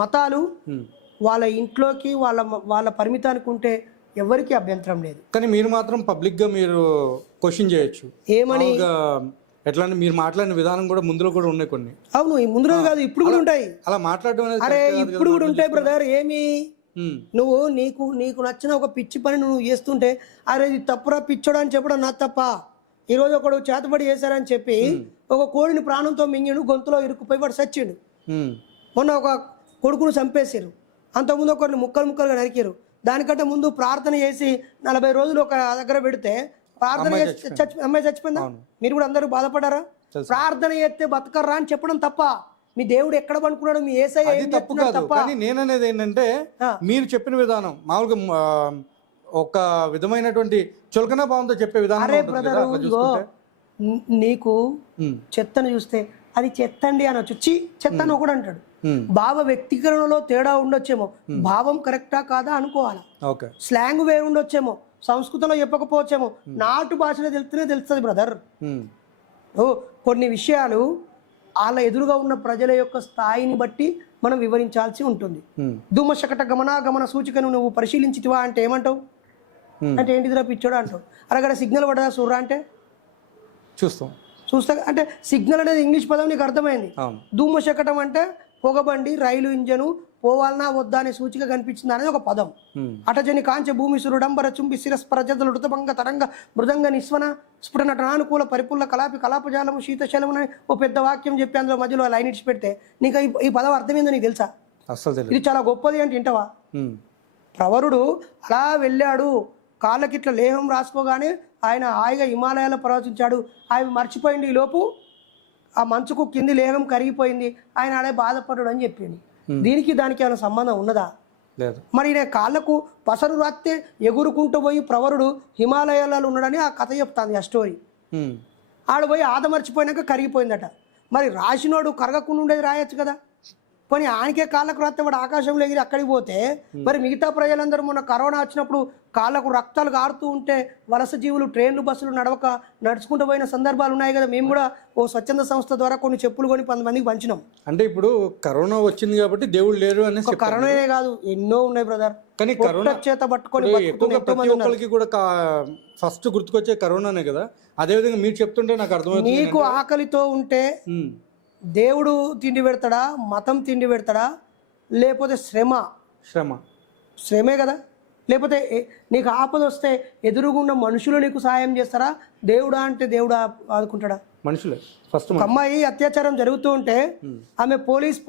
మతాలు వాళ్ళ ఇంట్లోకి వాళ్ళ వాళ్ళ పరిమితానికి ఉంటే ఎవరికి అభ్యంతరం లేదు. కానీ మీరు మాత్రం పబ్లిక్ గా మీరు క్వశ్చన్ చేయొచ్చు. ఏమని? ఎట్లా అంటే మీరు మాట్లాడిన విధానం కూడా ముందులో కూడా ఉన్నాయి కొన్ని. అవును, ఈ ముందు రోజు కాదు, ఇప్పుడు కూడా ఉంటాయి. అలా మాట్లాడడం అనేది అరే ఇప్పుడు కూడా ఉంటాయి బ్రదర్. ఏమి నువ్వు నీకు నచ్చిన ఒక పిచ్చి పని నువ్వు చేస్తుంటే అరే ఇది తప్పురా పిచ్చోడా అని చెప్పడం నా తప్ప. ఈరోజు ఒకడు చేతబడి చేశారని చెప్పి ఒక కోడిని ప్రాణంతో మింగిడు, గొంతులో ఇరుక్కుపోయి వాడు చచ్చిండు. మొన్న ఒక కొడుకును చంపేసారు, అంతకుముందు ఒకరిని ముక్కలుగా నరికారు. దానికంటే ముందు ప్రార్థన చేసి 40 రోజులు ఒక దగ్గర పెడితే ప్రార్థన చేసి అమ్మాయి చచ్చిపోయిందా? మీరు కూడా అందరూ బాధపడారా? ప్రార్థన చేస్తే బతకర్రా అని చెప్పడం తప్ప. మీ దేవుడు ఎక్కడ పనుకున్నాడు, మీ యేసయ్య ఏం తప్పు కాదు. కానీ నేననేది ఏంటంటే మీరు చెప్పిన విధానం మామూలుగా ఒక విధమైనటువంటి చులకన భావంతో చెప్పే విధానం. అరే బ్రదర్, నీకు చెత్తను చూస్తే అది చెత్తండి అనొచ్చు, చెత్త అని ఒకడు అంటాడు. భావ వ్యక్తీకరణలో తేడా ఉండొచ్చేమో, భావం కరెక్టా కాదా అనుకోవాలా. స్లాంగ్ వేరు ఉండొచ్చేమో, సంస్కృతంలో చెప్పకపోవచ్చేమో, నాటు భాషలో తెలుస్తుంది బ్రదర్. కొన్ని విషయాలు వాళ్ళ ఎదురుగా ఉన్న ప్రజల యొక్క స్థాయిని బట్టి మనం వివరించాల్సి ఉంటుంది. ధూమశకట గమనాగమన సూచికను నువ్వు పరిశీలించితివా అంటే ఏమంటావు? అంటే ఏంటిదిరా పిచ్చోడా అంటావు. అరగడ సిగ్నల్ పడదా చూడరా అంటే చూస్తా అంటే సిగ్నల్ అనేది ఇంగ్లీష్ పదం నీకు అర్థమైంది. ధూమశకటం అంటే పొగబండి, రైలు ఇంజను పోవాలన్నా వద్దా అనే సూచిక కనిపించింది అనేది ఒక పదం. అటజని కాంచ భూమి సురుడంబర చుంబి శిరస్పర జదలు ఋతభంగ తరంగ మృదంగ నిస్వన స్ఫుట నటనానుకూల పరిపుల్ల కలాపి కలాపజాలము శీతశలము అని ఓ పెద్ద వాక్యం చెప్పి అందులో మధ్యలో లైన్ ఇచ్చి పెడితే నీకు ఈ పదం అర్థమైందో నీకు తెలుసా? ఇది చాలా గొప్పది అంటే వింటవా? ప్రవరుడు అలా వెళ్ళాడు, కాళ్ళకి ఇట్లా లేహం రాసుకోగానే ఆయన హాయిగా హిమాలయాల్లో ప్రవచించాడు. ఆయన మర్చిపోయింది, ఈ లోపు ఆ మంచుకు కింది లేహం కరిగిపోయింది, ఆయన ఆడే బాధపడ్డాడు అని చెప్పింది. దీనికి దానికి ఏమైనా సంబంధం ఉన్నదా? మరి నేను కాళ్ళకు పసరు రాస్తే ఎగురుకుంటూ పోయి ప్రవరుడు హిమాలయాలలో ఉన్నాడని ఆ కథ చెప్తాంది, ఆ స్టోరీ. ఆడ పోయి ఆద మర్చిపోయినాక కరిగిపోయిందట. మరి రాసినోడు కరగకుండా ఉండేది రాయొచ్చు కదా. పోనీ ఆయనకే కాళ్ళకు రాస్తే వాడు ఆకాశంలో ఎగిరి అక్కడికి పోతే మరి మిగతా ప్రజలందరూ మొన్న కరోనా వచ్చినప్పుడు కాళ్ళకు రక్తాలు కారుతూ ఉంటే వలస జీవులు ట్రైన్లు బస్సులు నడుచుకుంటూ పోయిన సందర్భాలు ఉన్నాయి కదా. మేము కూడా ఓ స్వచ్ఛంద సంస్థ ద్వారా కొన్ని చెప్పులు కొని 10 మందికి పంచినాం. అంటే ఇప్పుడు కరోనా వచ్చింది కాబట్టి దేవుడు లేరు అని. కరోనానే కాదు, ఎన్నో ఉన్నాయి బ్రదర్. కానీ కరోనా చేత పట్టుకొని కూడా ఫస్ట్ గుర్తుకొచ్చే కరోనానే కదా. అదే విధంగా మీరు చెప్తుంటే నాకు అర్థమవుతుంది. నీకు ఆకలితో ఉంటే దేవుడు తిండి పెడతాడా, మతం తిండి పెడతాడా, లేకపోతే శ్రమే కదా. లేకపోతే నీకు ఆపద వస్తే ఎదురుగున్న మనుషులు నీకు సాయం చేస్తారా? దేవుడా అంటే దేవుడా ఆదుకుంటాడా? మనుషులే. ఫస్ట్ అమ్మాయి అత్యాచారం జరుగుతూ ఉంటే ఆమె పోలీస్